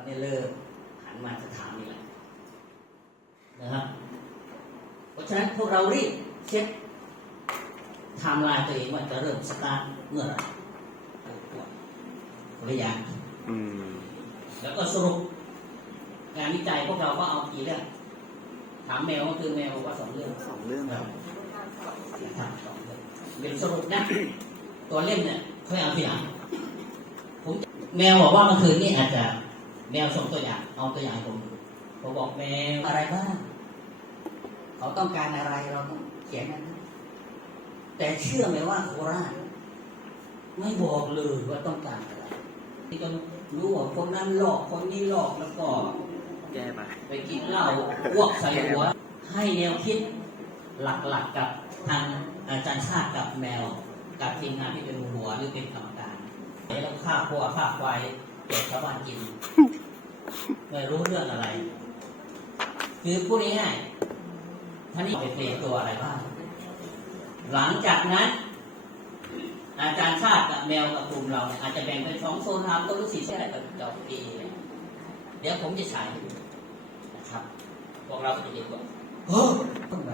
อนนี้เริ่มหันมาจะถามนี่แหละนะครับ เพราะฉะนั้นพวกเรารีบเช็คไทม์ไลน์ตัวเองว่าจะเริ่มสตาร์ทเมื่อไหร่หรือยังอืมแล้วก็สรุปงานวิจัยพวกเราก็เอากี่เรื่อง ถามแมวก็คือแมวบอกว่าสองเรื่องสองเรื่องครับนะครับสองเรื่องเป็นสรุปนะตัวเล่มเนี่ยค่อยเอาทีหลังผมแมวบอกว่าเมื่อคืนนี่อาจจะ แมวส่งตัวอย่าง เอาตัวอย่างผมดูผมบอกแมวอะไรบ้างเขาต้องการอะไรเราต้องเขียนนั้นแต่เชื่อไหมว่าโคราชไม่บอกเลยว่าต้องการอะไรที่ต้องรู้ว่าคนนั้นหลอกคนนี้หลอกแล้วก็แก้ไปไปกินเหล้าอ้วกใส่หัว ให้แนวคิดหลักๆกับทางอาจารย์ชาติกับแมว กับทีมงานที่เป็นหัวหรือเป็นกรรมการแล้วฆ่าพัวฆ่าควาย เก็บชาวบ้านกิน ไม่รู้เรื่องอะไร คือพูดง่ายๆท่านนี้ไปเปลี่ยนตัวอะไรบ้าง หลังจากนั้น อาจารย์ชาติกับแมวกับกลุ่มเราเนี่ยอาจจะแบ่งเป็นสองโซนทำตัวรู้สีเส้นอะไรแบบจอบปีเดี๋ยวผมจะฉายให้ดูนะครับพวกเราจะเรียกว่าเฮ้ยต้องไป